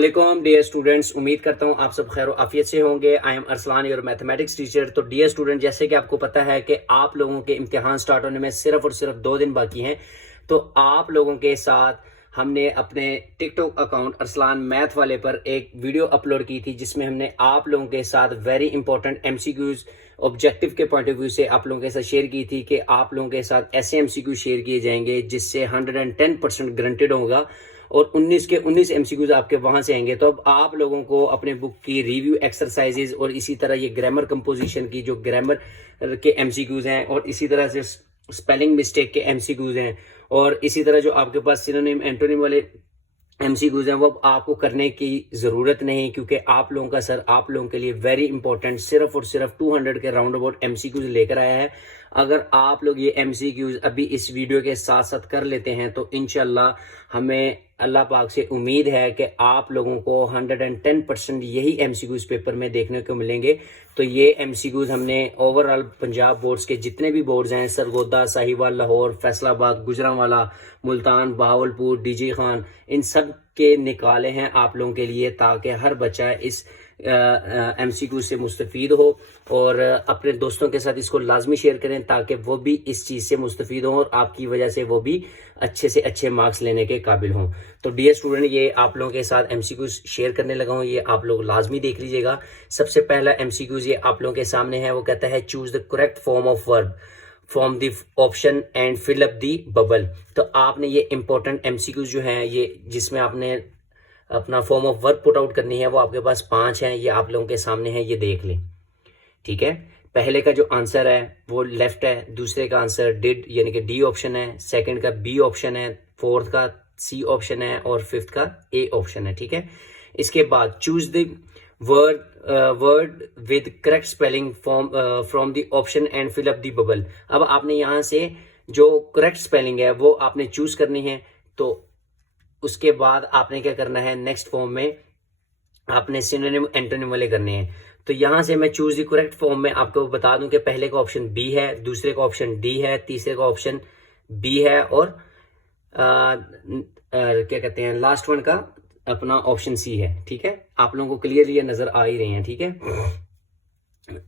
वालेकुम dear students, उम्मीद करता हूँ आप सब खैर आफियत से होंगे। I am Arsalan, your mathematics teacher. तो डियर स्टूडेंट, जैसे कि आपको पता है कि आप लोगों के इम्तिहान स्टार्ट होने में सिर्फ और सिर्फ 2 दिन बाकी हैं। तो आप लोगों के साथ हमने अपने टिकटॉक अकाउंट अरसलान मैथ वाले पर एक वीडियो अपलोड की थी, जिसमें हमने आप लोगों के साथ वेरी इंपॉर्टेंट एमसीक्यूज ऑब्जेक्टिव के पॉइंट ऑफ व्यू से आप लोगों के साथ शेयर की थी कि आप लोगों के साथ ऐसे एमसीक्यू शेयर किए जाएंगे जिससे 110% गारंटेड होगा और 19 के 19 एमसीक्यूज आपके वहां से आएंगे। तो अब आप लोगों को अपने बुक की रिव्यू एक्सरसाइजेज और इसी तरह ये ग्रामर कंपोजिशन की जो ग्रामर के एमसीक्यूज हैं और इसी तरह से स्पेलिंग मिस्टेक के एमसीक्यूज हैं और इसी तरह जो आपके पास सिनोनिम एंटोनिम वाले एमसीक्यूज हैं वो अब आपको करने की ज़रूरत नहीं, क्योंकि आप लोगों का सर आप लोगों के लिए वेरी इंपॉर्टेंट सिर्फ और सिर्फ 200 के राउंड अबाउट एमसीक्यूज लेकर आया है। अगर आप लोग ये एमसीक्यूज अभी इस वीडियो के साथ साथ कर लेते हैं तो इंशाल्लाह हमें अल्लाह पाक से उम्मीद है कि आप लोगों को 110% यही एमसीक्यूज पेपर में देखने को मिलेंगे। तो ये एमसीक्यूज हमने ओवरऑल पंजाब बोर्ड्स के जितने भी बोर्ड्स हैं, सरगोदा, साहिवाल, लाहौर, फैसलाबाद, गुजरांवाला, मुल्तान, बहावलपुर, डीजे खान, इन सब के निकाले हैं आप लोगों के लिए, ताकि हर बच्चा इस एमसीक्यू से मुस्तफीद हो और अपने दोस्तों के साथ इसको लाजमी शेयर करें ताकि वो भी इस चीज़ से मुस्तफीद हों और आपकी वजह से वो भी अच्छे से अच्छे मार्क्स लेने के काबिल हों। तो डियर स्टूडेंट, ये आप लोगों के साथ एमसीक्यूज शेयर करने लगा हूँ, ये आप लोग लाजमी देख लीजिएगा। सबसे पहला एमसीक्यूज ये आप लोगों के सामने है, वो कहता है choose the correct form of verb from the option and fill up the bubble. तो आपने ये इंपॉर्टेंट एमसीक्यूज जो हैं, ये जिसमें आपने अपना form of work put out करनी है, वो आपके पास 5 हैं, ये आप लोगों के सामने है, ये देख लें। ठीक है, पहले का जो आंसर है वो लेफ्ट है, दूसरे का आंसर डिड यानी कि डी ऑप्शन है, सेकंड का बी ऑप्शन है, फोर्थ का सी ऑप्शन है और फिफ्थ का ए ऑप्शन है। ठीक है, इसके बाद choose the word with correct spelling from the option and fill up the bubble. अब आपने यहाँ से जो करेक्ट स्पेलिंग है वो आपने चूज करनी है। तो उसके बाद आपने क्या करना है, नेक्स्ट फॉर्म में आपने सिनोनिम एंटोनिम वाले करने हैं। तो यहां से मैं चूज द करेक्ट फॉर्म में आपको बता दूं कि पहले का ऑप्शन बी है, दूसरे का ऑप्शन डी है, तीसरे का ऑप्शन बी है और क्या कहते हैं लास्ट वन का अपना ऑप्शन सी है। ठीक है, आप लोगों को क्लियरली ये नजर आ ही रही हैं। ठीक है,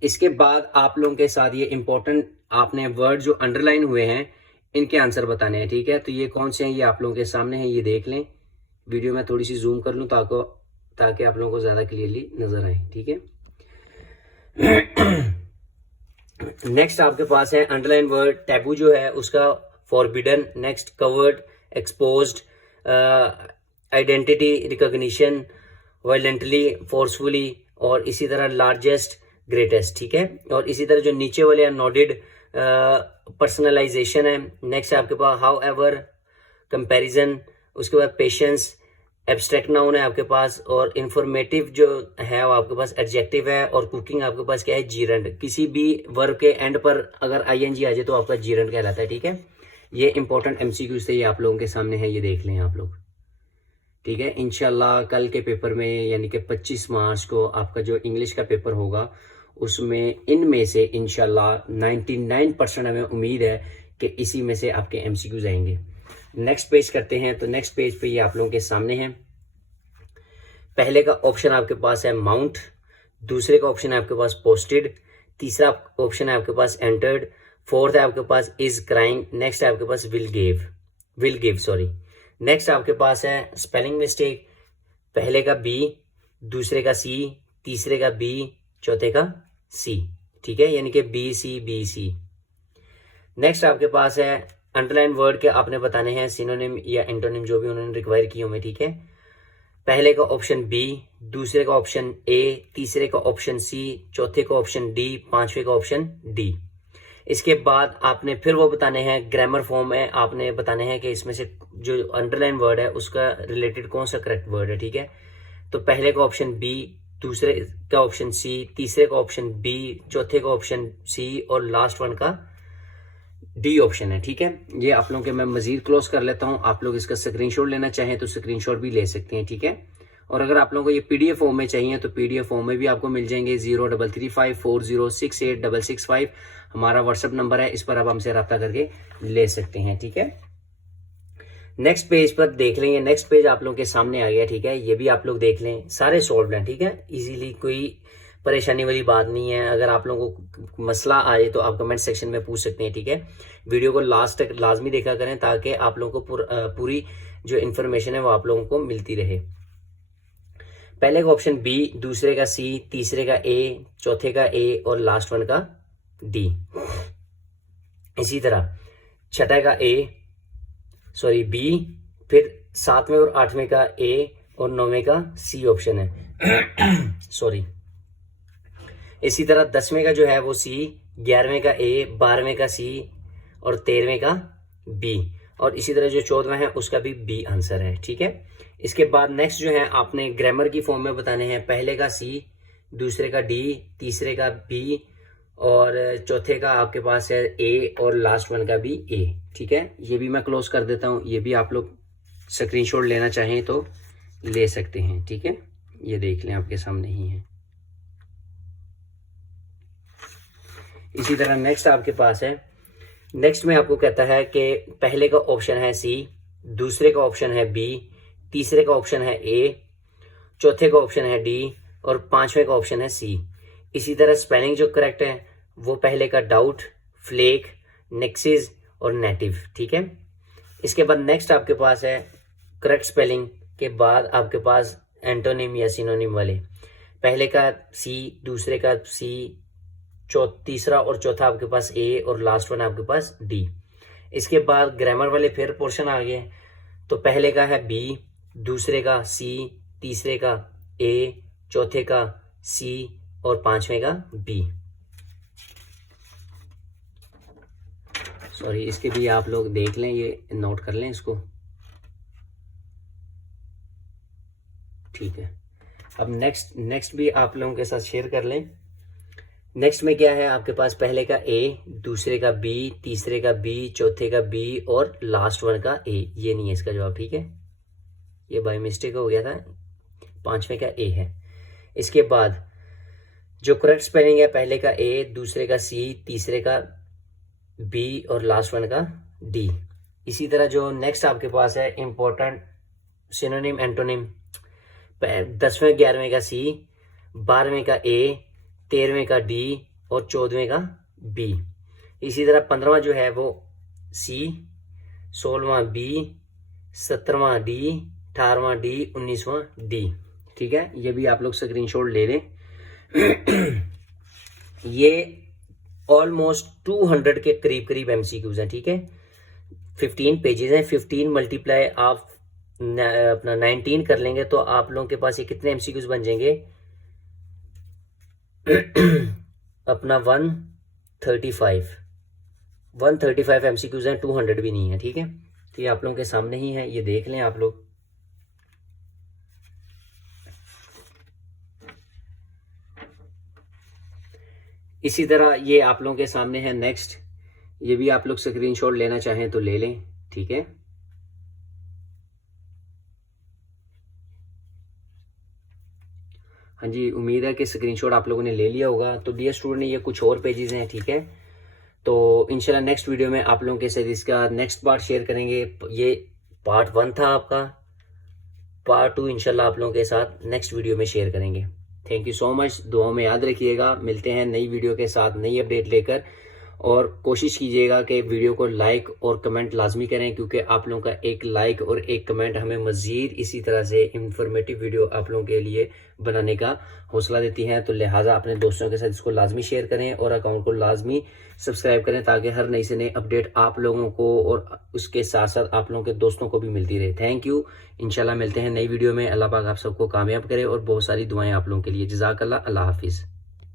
इसके बाद आप लोगों के साथ ये इंपॉर्टेंट आपने वर्ड जो अंडरलाइन हुए हैं इनके आंसर बताने हैं। ठीक है, तो ये कौन से हैं, ये आप लोगों के सामने हैं, ये देख लें। वीडियो में थोड़ी सी जूम कर लूं ताकि आप लोगों को ज्यादा क्लियरली नजर आए। ठीक है, नेक्स्ट आपके पास है अंडरलाइन वर्ड टैबू जो है उसका forbidden, next covered, exposed, identity recognition, violently, forcefully और इसी तरह लार्जेस्ट, ग्रेटेस्ट। ठीक है, और इसी तरह जो नीचे वाले हैं नोडेड, पर्सनलाइजेशन है। नेक्स्ट आपके पास हाउ एवर, कंपेरिजन, उसके बाद पेशेंस, एब्स्ट्रैक्ट नाउन है आपके पास और इंफॉर्मेटिव जो है वो आपके पास एडजेक्टिव है और कुकिंग आपके पास क्या है, जीरंड। किसी भी वर्ब के एंड पर अगर आईएनजी आ जाए तो आपका जीरंड कहलाता है। ठीक है, ये इंपॉर्टेंट एमसीक्यूज थे, ये आप लोगों के सामने है, ये देख लें आप लोग। ठीक है, इंशाल्लाह कल के पेपर में यानी कि 25 मार्च को आपका जो इंग्लिश का पेपर होगा उसमें इनमें से इंशाल्लाह 99% हमें उम्मीद है कि इसी में से आपके एमसीक्यूज आएंगे। नेक्स्ट पेज करते हैं। तो नेक्स्ट पेज पे ये आप लोगों के सामने है, पहले का ऑप्शन आपके पास है माउंट, दूसरे का ऑप्शन है आपके पास पोस्टेड, तीसरा ऑप्शन है आपके पास एंटर्ड, फोर्थ है आपके पास इज क्राइंग, नेक्स्ट है आपके पास विल गिव सॉरी। नेक्स्ट आपके पास है स्पेलिंग मिस्टेक, पहले का बी, दूसरे का सी, तीसरे का बी, चौथे का सी। ठीक है, यानी कि बी सी। नेक्स्ट आपके पास है अंडरलाइन वर्ड के आपने बताने हैं सिनोनिम या एंटोनिम जो भी उन्होंने रिक्वायर किए होंगे। ठीक है, पहले का ऑप्शन बी, दूसरे का ऑप्शन ए, तीसरे का ऑप्शन सी, चौथे का ऑप्शन डी, पांचवे का ऑप्शन डी। इसके बाद आपने फिर वो बताने हैं ग्रामर फॉर्म में आपने बताने हैं कि इसमें से जो अंडरलाइन वर्ड है उसका रिलेटेड कौन सा करेक्ट वर्ड है। ठीक है, तो पहले का ऑप्शन बी, दूसरे का ऑप्शन सी, तीसरे का ऑप्शन बी, चौथे का ऑप्शन सी और लास्ट वन का डी ऑप्शन है। ठीक है, ये आप लोगों के मैं मजीद क्लोज कर लेता हूं, आप लोग इसका स्क्रीनशॉट लेना चाहें तो स्क्रीनशॉट भी ले सकते हैं। ठीक है, और अगर आप लोगों को ये पीडीएफ फॉर्म में चाहिए तो पीडीएफ फॉर्म में भी आपको मिल जाएंगे। 0335406865 हमारा व्हाट्सएप नंबर है, इस पर आप हमसे रब्ता करके ले सकते हैं। ठीक है, नेक्स्ट पेज पर देख लेंगे, नेक्स्ट पेज आप लोगों के सामने आ गया, ठीक है। ये भी आप लोग देख लें, सारे सॉल्व हैं, ठीक है। इजीली, कोई परेशानी वाली बात नहीं है। अगर आप लोगों को मसला आए तो आप कमेंट सेक्शन में पूछ सकते हैं, ठीक है। वीडियो को लास्ट तक लाजमी देखा करें ताकि आप लोगों को पूरी जो इन्फॉर्मेशन है वो आप लोगों को मिलती रहे। पहले का ऑप्शन बी, दूसरे का सी, तीसरे का ए, चौथे का ए और लास्ट वन का डी। इसी तरह छठा का बी, फिर 7वें और 8वें का ए और 9वें का सी ऑप्शन है सॉरी। इसी तरह 10वें का जो है वो सी, 11वें का ए, 12वें का सी और 13वें का बी, और इसी तरह जो 14वां है उसका भी बी आंसर है, ठीक है। इसके बाद नेक्स्ट जो है आपने ग्रामर की फॉर्म में बताने हैं। पहले का सी, दूसरे का डी, तीसरे का बी और चौथे का आपके पास है ए और लास्ट वन का भी ए, ठीक है। ये भी मैं क्लोज कर देता हूँ, ये भी आप लोग स्क्रीनशॉट लेना चाहें तो ले सकते हैं, ठीक है। ये देख लें, आपके सामने ही है। इसी तरह नेक्स्ट आपके पास है, नेक्स्ट में आपको कहता है कि पहले का ऑप्शन है सी, दूसरे का ऑप्शन है बी, तीसरे का ऑप्शन है ए, चौथे का ऑप्शन है डी और 5वें का ऑप्शन है सी। इसी तरह स्पेलिंग जो करेक्ट है वो पहले का डाउट, फ्लेक, नेक्सिस और नेटिव, ठीक है। इसके बाद नेक्स्ट आपके पास है करेक्ट स्पेलिंग के बाद आपके पास एंटोनिम या सिनोनिम वाले। पहले का सी, दूसरे का सी, तीसरा और चौथा आपके पास ए और लास्ट वन आपके पास डी। इसके बाद ग्रामर वाले फिर पोर्शन आ गए। तो पहले का है बी, दूसरे का सी, तीसरे का ए, चौथे का सी और 5वें का बी। सॉरी, इसके भी आप लोग देख लें, ये नोट कर लें इसको, ठीक है। अब नेक्स्ट भी आप लोगों के साथ शेयर कर लें। नेक्स्ट में क्या है आपके पास, पहले का ए, दूसरे का बी, तीसरे का बी, चौथे का बी और लास्ट वन का ए। ये नहीं है इसका जवाब, ठीक है, ये बाय मिस्टेक हो गया था। 5वें का ए है। इसके बाद जो करेक्ट स्पेलिंग है, पहले का ए, दूसरे का सी, तीसरे का बी और लास्ट वन का डी। इसी तरह जो नेक्स्ट आपके पास है इंपॉर्टेंट सिनोनिम एंटोनिम, 10वें 11वें का सी, 12वें का ए, 13वें का डी और 14वें का बी। इसी तरह 15वां जो है वो सी, 16वां बी, 17वां डी, 18वां डी, 19वां डी, ठीक है। ये भी आप लोग स्क्रीनशॉट ले लें। ये ऑलमोस्ट 200 के करीब एमसीक्यूज हैं, ठीक है। 15 पेजेस हैं, 15 मल्टीप्लाई आप अपना 19 कर लेंगे तो आप लोगों के पास ये कितने एमसीक्यूज बन जाएंगे अपना 135 एमसीक्यूज हैं, 200 भी नहीं है, ठीक है। तो ये आप लोगों के सामने ही है, ये देख लें आप लोग। इसी तरह ये आप लोगों के सामने है नेक्स्ट, ये भी आप लोग स्क्रीनशॉट लेना चाहें तो ले लें, ठीक है। हाँ जी, उम्मीद है कि स्क्रीनशॉट आप लोगों ने ले लिया होगा। तो डियर स्टूडेंट, ये कुछ और पेजेस हैं, ठीक है। तो इंशाल्लाह नेक्स्ट वीडियो में आप लोगों के साथ इसका नेक्स्ट पार्ट शेयर करेंगे। ये पार्ट 1 था आपका, पार्ट 2 इंशाल्लाह आप लोगों के साथ नेक्स्ट वीडियो में शेयर करेंगे। थैंक यू सो मच, दुआओं में याद रखिएगा। मिलते हैं नई वीडियो के साथ, नई अपडेट लेकर, और कोशिश कीजिएगा कि वीडियो को लाइक और कमेंट लाजमी करें, क्योंकि आप लोगों का एक लाइक और एक कमेंट हमें मज़ीद इसी तरह से इंफॉर्मेटिव वीडियो आप लोगों के लिए बनाने का हौसला देती हैं। तो लिहाजा अपने दोस्तों के साथ इसको लाजमी शेयर करें और अकाउंट को लाजमी सब्सक्राइब करें, ताकि हर नई से नई अपडेट आप लोगों को और उसके साथ साथ आप लोगों के दोस्तों को भी मिलती रहे। Thank you. इंशाल्लाह मिलते हैं नई वीडियो में। अल्लाह पाक आप सबको कामयाब करे और बहुत सारी दुआएं आप लोगों के लिए। जज़ाकल्लाह। अल्लाह हाफिज़।